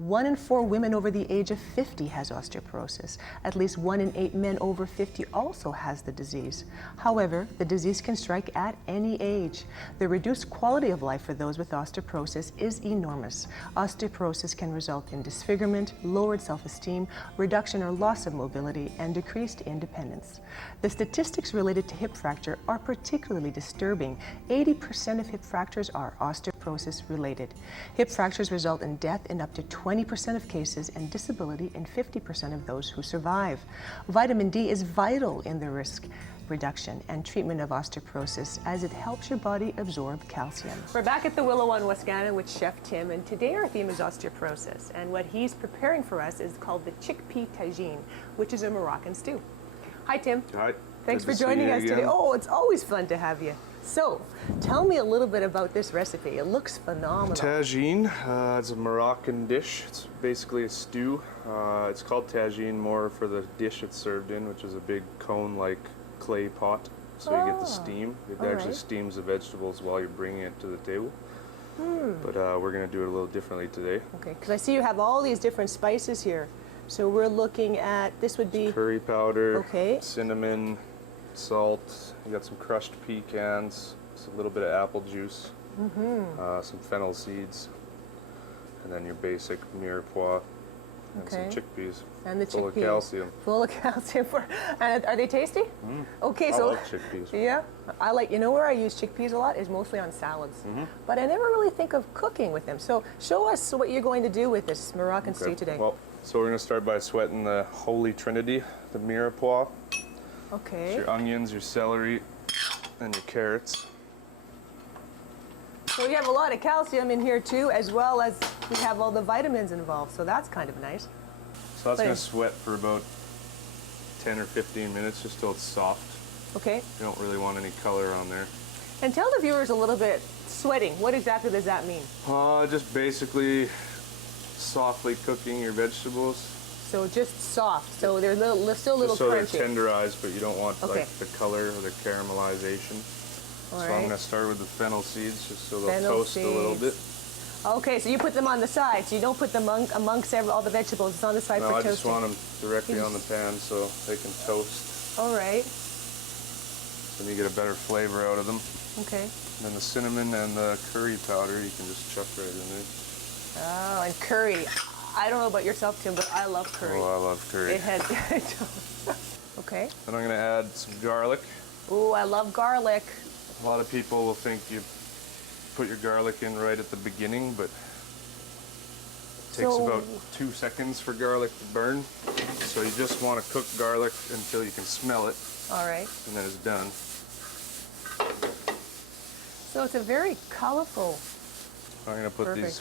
1 in 4 women over the age of 50 has osteoporosis. At least 1 in 8 men over 50 also has the disease. However, the disease can strike at any age. The reduced quality of life for those with osteoporosis is enormous. Osteoporosis can result in disfigurement, lowered self-esteem, reduction or loss of mobility, and decreased independence. The statistics related to hip fracture are particularly disturbing. 80% of hip fractures are osteoporosis related. Hip fractures result in death in up to 20% of cases and disability in 50% of those who survive. Vitamin D is vital in the risk reduction and treatment of osteoporosis as it helps your body absorb calcium. We're back at the Willow on Wascana with Chef Tim, and today our theme is osteoporosis, and what he's preparing for us is called the chickpea tagine, which is a Moroccan stew. Hi Tim. Hi. Thanks for joining us today. Oh, it's always fun to have you. So, tell me a little bit about this recipe. It looks phenomenal. Tagine, it's a Moroccan dish. It's basically a stew. It's called tagine more for the dish it's served in, which is a big cone-like clay pot. So you get the steam. It actually steams the vegetables while you're bringing it to the table. But we're going to do it a little differently today. Okay, because I see you have all these different spices here. So we're looking at, this would be curry powder, cinnamon, salt, you got some crushed pecans, just a little bit of apple juice, some fennel seeds, and then your basic mirepoix, and some chickpeas. And the full chickpeas. Of calcium. Full of calcium. And are they tasty? Okay, so I love chickpeas. Yeah, I like, you know where I use chickpeas a lot is mostly on salads. But I never really think of cooking with them. So show us what you're going to do with this Moroccan stew today. Well, so we're going to start by sweating the holy trinity, the mirepoix. Okay. It's your onions, your celery, and your carrots. So we have a lot of calcium in here too, as well as we have all the vitamins involved, so that's kind of nice. So that's going to sweat for about 10 or 15 minutes, just till it's soft. Okay. You don't really want any color on there. And tell the viewers a little bit, sweating, what exactly does that mean? Just basically softly cooking your vegetables. So just soft, so they're still a little crunchy. So they're tenderized, but you don't want like the color or the caramelization. So I'm going to start with the fennel seeds, just so they'll toast a little bit. Okay, so you put them on the side, so you don't put them amongst all the vegetables. It's on the side for toasting. No, I just want them directly on the pan so they can toast. All right. Then you get a better flavor out of them. Okay. And then the cinnamon and the curry powder, you can just chuck right in there. Oh, and curry. I don't know about yourself, Tim, but I love curry. Oh, I love curry. It has. Okay. Then I'm going to add some garlic. Oh, I love garlic. A lot of people will think you put your garlic in right at the beginning, but it takes about 2 seconds for garlic to burn. So you just want to cook garlic until you can smell it. All right. And then it's done. So it's a very colorful. I'm going to put these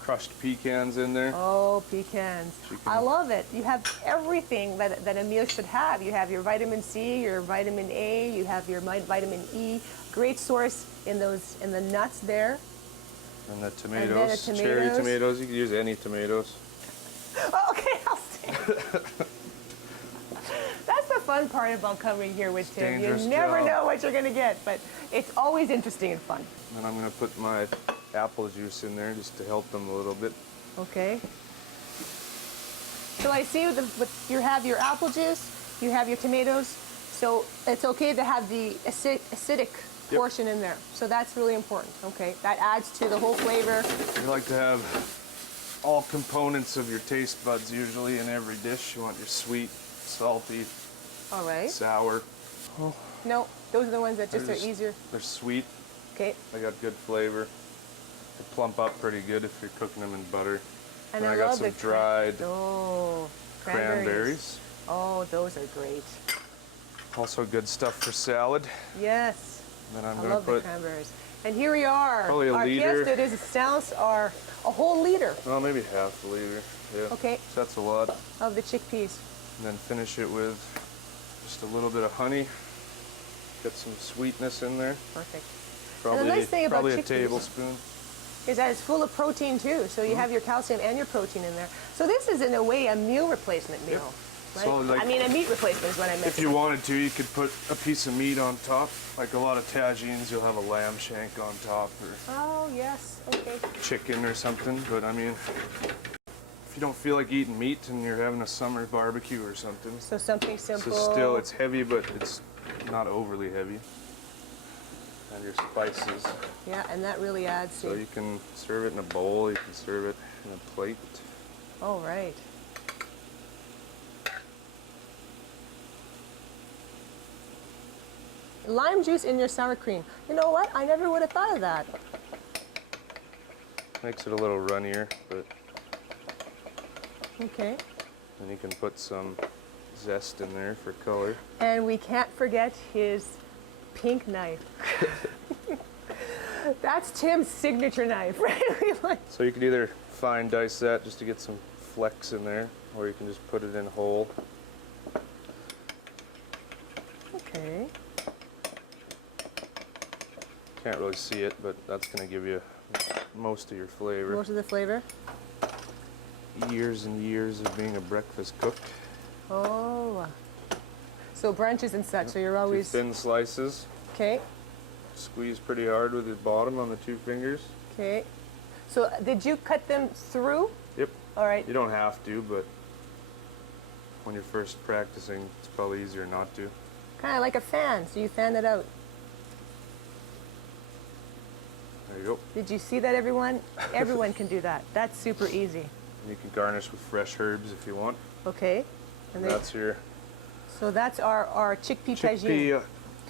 crushed pecans in there. Oh, pecans. I love it. You have everything that a meal should have. You have your vitamin C, your vitamin A, you have your vitamin E. Great source in the nuts there. And the tomatoes, cherry tomatoes. You can use any tomatoes. Oh, okay, I'll stay. That's the fun part about coming here with Tim. You never know what you're going to get, but it's always interesting and fun. And I'm going to put my apple juice in there just to help them a little bit. Okay. So I see you have your apple juice, you have your tomatoes, so it's okay to have the acidic portion in there. So that's really important. Okay, that adds to the whole flavor. You like to have all components of your taste buds usually in every dish. You want your sweet, salty, sour. Oh. No, those are the ones that just are easier. They're sweet. Okay. They got good flavor. They plump up pretty good if you're cooking them in butter. And I got some dried cranberries. Oh, those are great. Also good stuff for salad. Yes. And then I'm I going to put the cranberries. And here we are. Probably a liter. Our pièce de résistance are a whole liter. Well, maybe half a liter. Yeah. Okay. So that's a lot. Of the chickpeas. And then finish it with just a little bit of honey. Get some sweetness in there. Perfect. Probably, and the nice thing about probably a chickpeas tablespoon. Is that it's full of protein too. So you have your calcium and your protein in there. So this is in a way a meal replacement meal. Yep. Right? So, like, I mean, a meat replacement is what I meant. If you wanted to, you could put a piece of meat on top. Like a lot of tagines, you'll have a lamb shank on top, or yes, okay. chicken or something. But I mean, if you don't feel like eating meat and you're having a summer barbecue or something. So something simple. So still, it's heavy, but it's not overly heavy. And your spices. Yeah, and that really adds So to... you can serve it in a bowl, you can serve it in a plate. Oh, right. Lime juice in your sour cream. You know what? I never would have thought of that. Makes it a little runnier, but Okay. then you can put some zest in there for color. And we can't forget his pink knife. That's Tim's signature knife, right? So you could either fine dice that just to get some flecks in there, or you can just put it in whole. Okay. Can't really see it, but that's going to give you most of your flavor. Most of the flavor. Years and years of being a breakfast cook. Oh. So brunches and such, so you're always... Two thin slices. Okay. Squeeze pretty hard with the bottom on the 2 fingers. Okay. So did you cut them through? Yep. All right. You don't have to, but when you're first practicing, it's probably easier not to. Kind of like a fan, so you fan it out. There you go. Did you see that, everyone? Everyone can do that. That's super easy. You can garnish with fresh herbs if you want. Okay. And then, That's your so that's our chickpea tagine. chickpea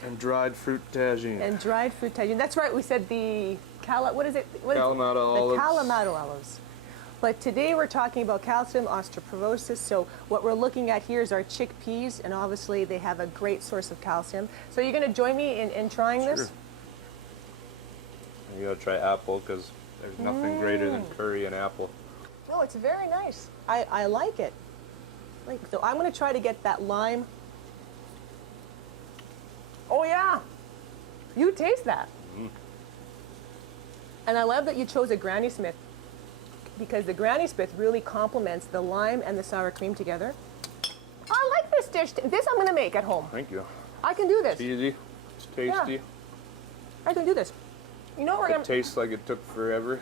and dried fruit tagine. And dried fruit tagine. That's right, we said the what is it? What is it? Kalamata olives. The Kalamata olives. But today we're talking about calcium, osteoporosis. So what we're looking at here is our chickpeas, and obviously they have a great source of calcium. So you're going to join me in trying Sure. this? You gotta try apple because there's nothing greater than curry and apple. Oh, it's very nice. I like it. So I'm going to try to get that lime. Oh yeah, you taste that. And I love that you chose a Granny Smith, because the Granny Smith really complements the lime and the sour cream together. I like this dish. This I'm going to make at home. Thank you. I can do this. It's easy. It's tasty. Yeah. I can do this. You know what we're It going to... tastes like it took forever.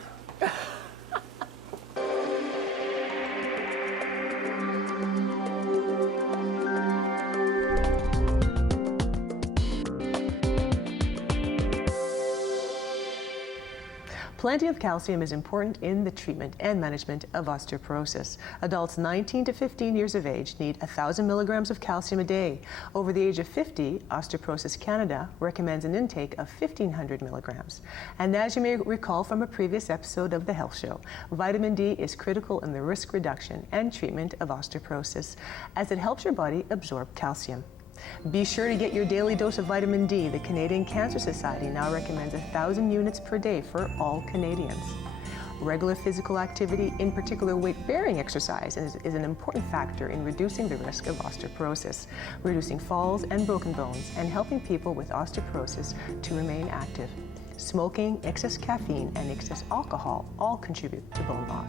Plenty of calcium is important in the treatment and management of osteoporosis. Adults 19 to 15 years of age need 1,000 milligrams of calcium a day. Over the age of 50, Osteoporosis Canada recommends an intake of 1,500 milligrams. And as you may recall from a previous episode of The Health Show, vitamin D is critical in the risk reduction and treatment of osteoporosis, as it helps your body absorb calcium. Be sure to get your daily dose of vitamin D. The Canadian Cancer Society now recommends 1,000 units per day for all Canadians. Regular physical activity, in particular weight-bearing exercise, is an important factor in reducing the risk of osteoporosis, reducing falls and broken bones, and helping people with osteoporosis to remain active. Smoking, excess caffeine, and excess alcohol all contribute to bone loss.